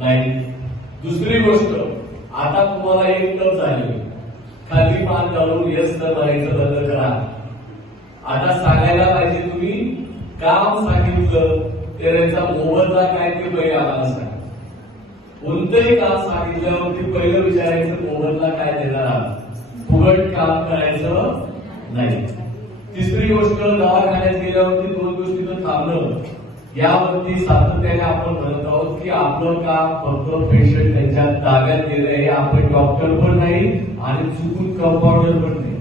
नाही. दुसरी गोष्ट आता तुम्हाला एक टप झाली खाली पान घालून यस तर म्हणायचं बंद करा. आता सांगायला पाहिजे तुम्ही काम सांगितलं त्याचा मोबदला काय ते पहिले आम्हाला सांगा. कोणतंही काम सांगितल्यावरती पहिलं विचारायचं मोबदला काय देणार फुगट फुकट काम करायचं नाही. तिसरी गोष्ट दवाखान्यात गेल्यावरती दोन गोष्टीचं थांबलं यावरती सातत्याने आपण म्हणत आहोत की आपलं काम फक्त पेशंट त्यांच्या ताब्यात गेलं हे आपण डॉक्टर पण नाही आणि चुकून कंपाऊंडर पण नाही.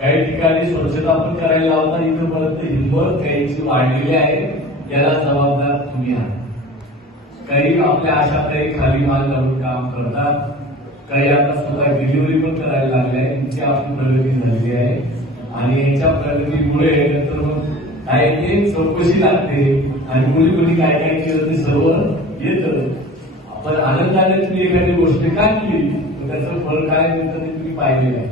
काही ठिकाणी स्वच्छता पण करायला लावता इथपर्यंत हिंमत त्यांची वाढलेली आहे याला जबाबदार तुम्ही आहात. काही आपल्या आशा काही खाली माल लावून काम करतात. काही आता स्वतः डिलिव्हरी पण करायला लागल्या आहे तिची आपली प्रगती झालेली आहे. आणि याच्या प्रगतीमुळे नंतर मग काय ते चौकशी लागते. आणि मुली मुली काय काय केलं ते सर्व येतं. आपण आनंदाने तुम्ही एखादी गोष्ट काय केली? तर त्याचं फळ काय मिळतं ते तुम्ही पाहिलेलं आहे.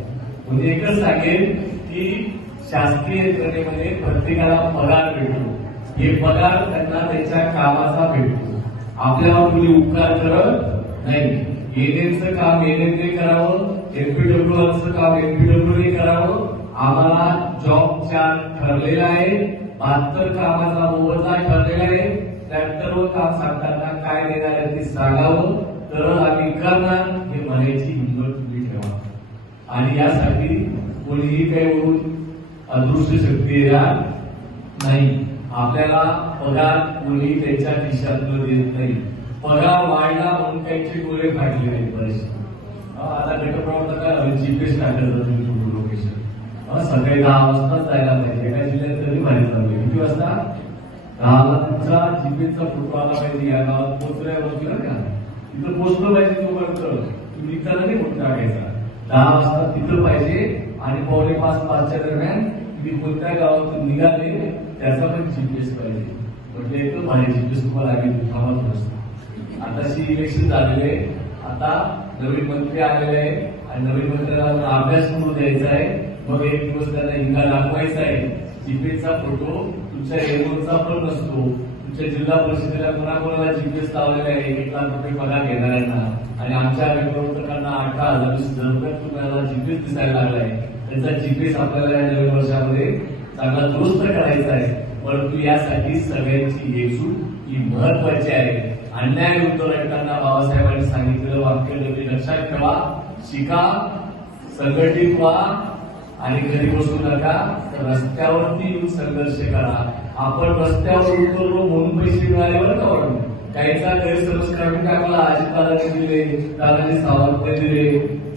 म्हणजे एकच सांगेल की शासकीय यंत्रणेमध्ये प्रत्येकाला पगार भेटतो. हे पगार त्यांना त्यांच्या कामाचा भेटतो. आपल्याला मुली उपकार करत नाही. एनएमचं काम एनएमने करावं एनपीडब्ल्यूआरचं काम एनपीडब्ल्यूने करावं आम्हाला जॉबच्या ठरलेला आहे बहात्तर कामाचा मोबदला ठरलेला आहे. त्यानंतर काम सांगताना काय देणार आहे ते सांगावं. तर आम्ही करणार हे म्हणायची हिंमत तुम्ही ठेवा. आणि यासाठी कोणीही काही म्हणून अदृश्य शक्ती येणार नाही. आपल्याला पगार कोणी त्यांच्या खिशातलं देत नाही. पगार वाढला म्हणून त्यांचे गोळे फाटले नाही बरेचसे. आता घटप्रमाण जीपीएस टाकलं जातं सकाळी दहा वाजताच जायला पाहिजे. एका जिल्ह्यात तरी बाहेर चालू किती वाजता? दहाला तुमचा जीपीएसचा फोटो आला पाहिजे या गावात पोहोचल्यावरती बरं का? तिथं पोहोचलं पाहिजे तोपर्यंत. तुम्ही निघताना नाही फोटो टाकायचा दहा वाजता तिथं पाहिजे आणि पावणे पाच पाचच्या दरम्यान तुम्ही कोणत्या गावातून निघाले त्याचा पण जीपीएस पाहिजे. म्हटलं एकदम भारी जीपीएस तुम्हाला आम्ही थांबत नसतो आताशी इलेक्शन झालेले. आता नवीन मंत्री आलेले. आहे नवीन मंत्र्याला अभ्यास करून द्यायचा आहे. मग एक दिवस त्यांना हिंगा दाखवायचा आहे. जीपीएसचा फोटो तुमच्या एरियाचा पण नसतो तुमच्या जिल्हा परिषदेला कोणाकोणाला जीपीएस लावलेला आहे एक लाख रुपये पगार घेणाऱ्यांना आणि आमच्या प्रवर्तकांना अठरा हजार वीस तुम्हाला जीपीएस दिसायला लागलाय त्यांचा जीपीएस आपल्याला या नवीन वर्षामध्ये चांगला दुरुस्त करायचा आहे. परंतु यासाठी सगळ्यांची एकजूट ही महत्वाची आहे. अन्याय विरुद्ध लढताना बाबासाहेबांनी सांगितलेलं वाक्य तुम्ही लक्षात ठेवा. शिका संघटित व्हा आणि घरी बसू नका. तर रस्त्यावरती येऊन संघर्ष करा. आपण रस्त्यावर उतरलो म्हणून पैसे मिळाले बरं का वाटून? काहीचा गैरसमज काढून टाकला अजितदादांनी दिले दादाजी सावंत दिले.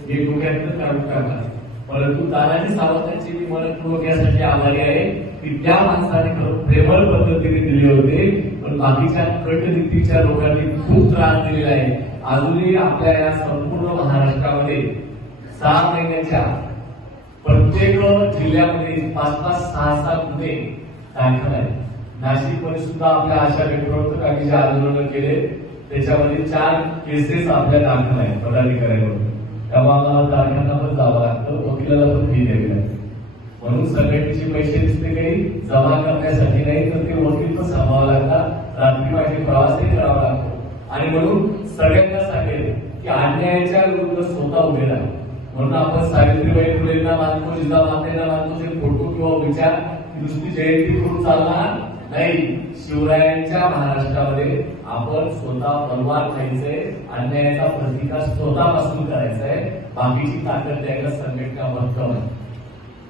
हे डोक्यातनं काढून टाकला परंतु तानाजी सावंतांची मी मनपूर्वक यासाठी आभारी आहे की त्या माणसाने प्रेमळ पद्धतीने दिले होते पण बाकीच्या कटनीतीच्या लोकांनी खूप त्रास दिलेला आहे. अजूनही आपल्या या संपूर्ण महाराष्ट्रामध्ये सहा महिन्याच्या प्रत्येक जिल्ह्यामध्ये पाच पाच सहा सहा गुन्हे दाखल आहेत. नाशिकमध्ये सुद्धा आपल्या आशा प्रवर्तकांनी जे आंदोलन केले. त्याच्यामध्ये चार केसेस आपल्या दाखल आहेत पदाधिकाऱ्यांवर तेव्हा आम्हाला कारखाना पण जावं लागतं. वकिलाला पण फी द्यावी लागते. म्हणून संघटनेचे पैसे दिसते काही जमा करण्यासाठी नाही तर ते वकील पण सांभाळावं लागतात. रात्री माझे प्रवासही करावा लागतो. आणि म्हणून सगळ्यांना सांगेल की अन्यायाच्या विरुद्ध स्वतः उभे राहा. म्हणून आपण सावित्रीबाई फुलेंना मानतो जिजामातेला मानतो जे फोटो किंवा विचार नुसती जयंती करून चालणार नाही. शिवरायांच्या महाराष्ट्रामध्ये आपण स्वतः बलवान व्हायचंय अन्यायाचा प्रतिकार स्वतःपासून करायचा आहे बाकीची ताकद द्यायला संघटना भक्कम आहे.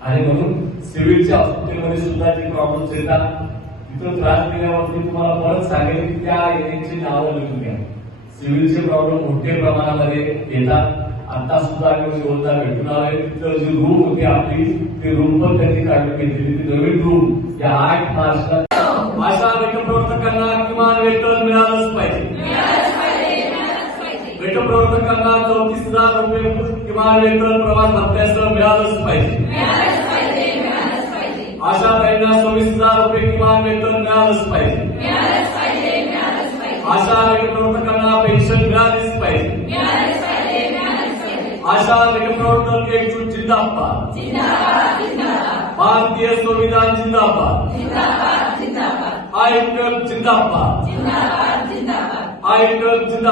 आणि म्हणून सिव्हिलच्या हॉस्पिटलमध्ये सुद्धा जे प्रॉब्लेम्स येतात. तिथून त्रास दिल्यावरती तुम्हाला परत सांगेल की त्या एरियाची नावं लिहून घ्या. सिव्हिलचे प्रॉब्लेम मोठ्या प्रमाणामध्ये येतात. आता सुद्धा आम्ही शिवता भेटून आले तर जी रूम होती आपली ती रूम पण त्यांनी काढून घेतली ती नवीन रूम या आठ मार्चला. अशा प्रवर्तकांना किमान वेतन मिळालंच पाहिजे. प्रवर्तकांना चौतीस हजार रुपये किमान वेतन प्रवास भत्त्यासह मिळालंच पाहिजे. आशा ताईंना सव्वीस हजार रुपये किमान वेतन मिळालंच पाहिजे आशा प्रवर्तकांना पेन्शन मिळालीच पाहिजे. आशा प्रवर्तक एकजूट जिंदाबाद. भारतीय संविधान जिंदाबाद. आयुक्त जिंदाबाद. आयुक्त जिंदाबाद.